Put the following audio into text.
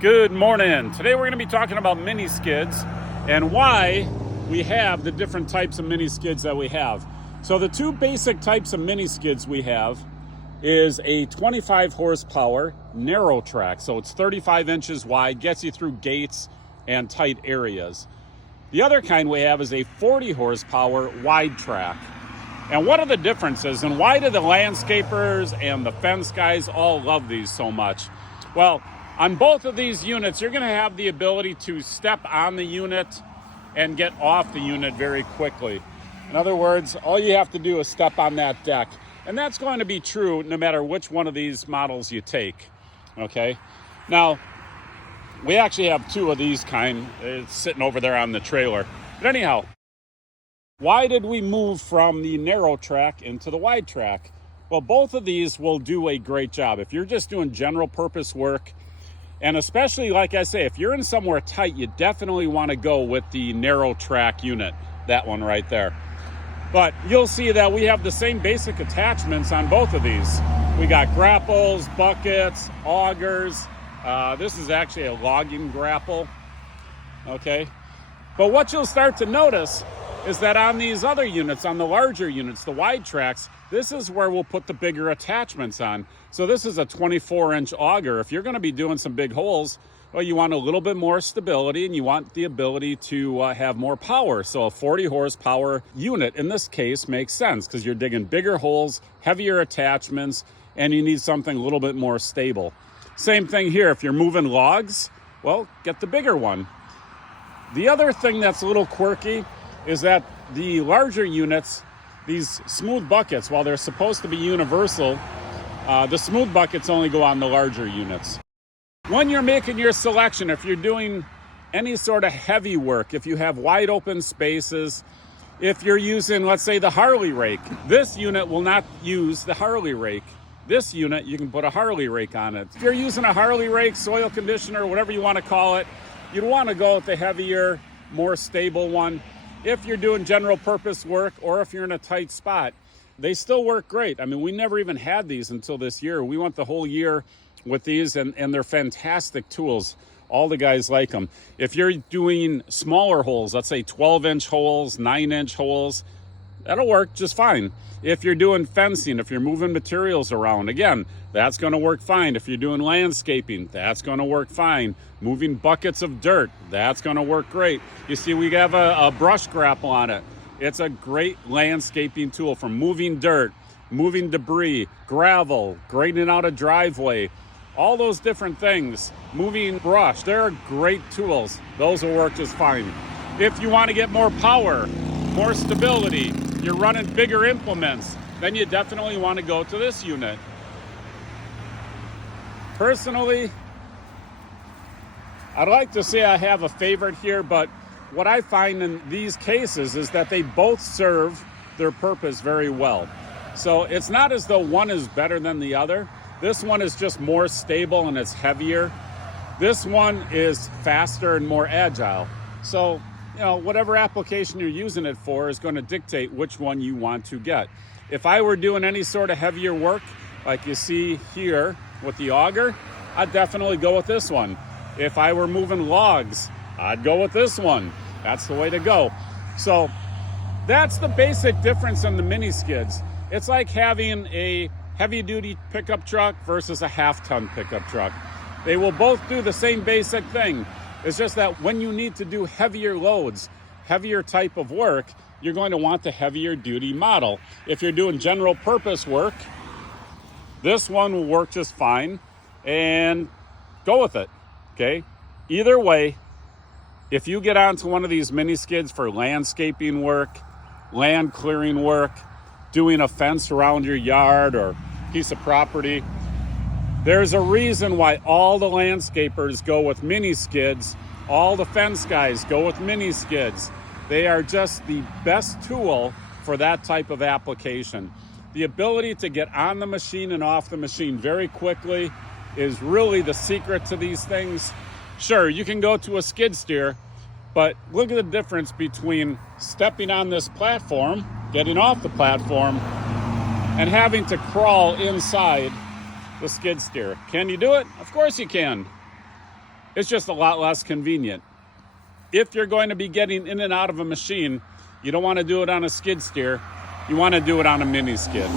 Good morning. Today we're going to be talking about mini skids and why we have the different types of mini skids that we have. So the two basic types of mini skids we have is a 25 horsepower narrow track. So it's 35 inches wide, gets you through gates and tight areas. The other kind we have is a 40 horsepower wide track. And what are the differences and why do the landscapers and the fence guys all love these so much? Well, on both of these units, you're going to have the ability to step on the unit and get off the unit very quickly. In other words, all you have to do is step on that deck. And that's going to be true no matter which one of these models you take. Okay? Now, we actually have two of these kind. It's sitting over there on the trailer. But anyhow, why did we move from the narrow track into the wide track? Well, both of these will do a great job. If you're just doing general purpose work, and especially, like I say, if you're in somewhere tight, you definitely want to go with the narrow track unit, that one right there. But you'll see that we have the same basic attachments on both of these. We got grapples, buckets, augers. This is actually a logging grapple, okay? But what you'll start to notice is that on these other units, on the larger units, the wide tracks, this is where we'll put the bigger attachments on. So this is a 24-inch auger. If you're going to be doing some big holes, well, you want a little bit more stability and you want the ability to have more power. So a 40 horsepower unit in this case makes sense because you're digging bigger holes, heavier attachments, and you need something a little bit more stable. Same thing here. If you're moving logs, well, get the bigger one. The other thing that's a little quirky is that the larger units, these smooth buckets, while they're supposed to be universal, the smooth buckets only go on the larger units. When you're making your selection, if you're doing any sort of heavy work, if you have wide open spaces, if you're using, let's say, the Harley rake, this unit will not use the Harley rake. This unit, you can put a Harley rake on it. If you're using a Harley rake, soil conditioner, whatever you want to call it, you'd want to go with the heavier, more stable one. If you're doing general purpose work or if you're in a tight spot, they still work great. I mean, we never even had these until this year. We went the whole year with these and they're fantastic tools. All the guys like them. If you're doing smaller holes, let's say 12-inch holes, 9-inch holes, that'll work just fine. If you're doing fencing, if you're moving materials around, again, that's going to work fine. If you're doing landscaping, that's going to work fine. Moving buckets of dirt, that's going to work great. You see, we have a brush grapple on it. It's a great landscaping tool for moving dirt, moving debris, gravel, grading out a driveway, all those different things, moving brush. They're great tools. Those will work just fine. If you want to get more power, more stability, you're running bigger implements, then you definitely want to go to this unit. Personally, I'd like to say I have a favorite here, but what I find in these cases is that they both serve their purpose very well. So it's not as though one is better than the other. This one is just more stable and it's heavier. This one is faster and more agile. So, you know, whatever application you're using it for is going to dictate which one you want to get. If I were doing any sort of heavier work, like you see here with the auger, I'd definitely go with this one. If I were moving logs, I'd go with this one. That's the way to go. So that's the basic difference in the mini skids. It's like having a heavy-duty pickup truck versus a half-ton pickup truck. They will both do the same basic thing. It's just that when you need to do heavier loads, heavier type of work, you're going to want the heavier duty model. If you're doing general purpose work, this one will work just fine, and go with it, okay? Either way, if you get onto one of these mini skids for landscaping work, land clearing work, doing a fence around your yard or piece of property, there's a reason why all the landscapers go with mini skids. All the fence guys go with mini skids. They are just the best tool for that type of application. The ability to get on the machine and off the machine very quickly is really the secret to these things. Sure, you can go to a skid steer, but look at the difference between stepping on this platform, getting off the platform, and having to crawl inside the skid steer. Can you do it? Of course you can. It's just a lot less convenient. If you're going to be getting in and out of a machine, you don't want to do it on a skid steer. You want to do it on a mini skid.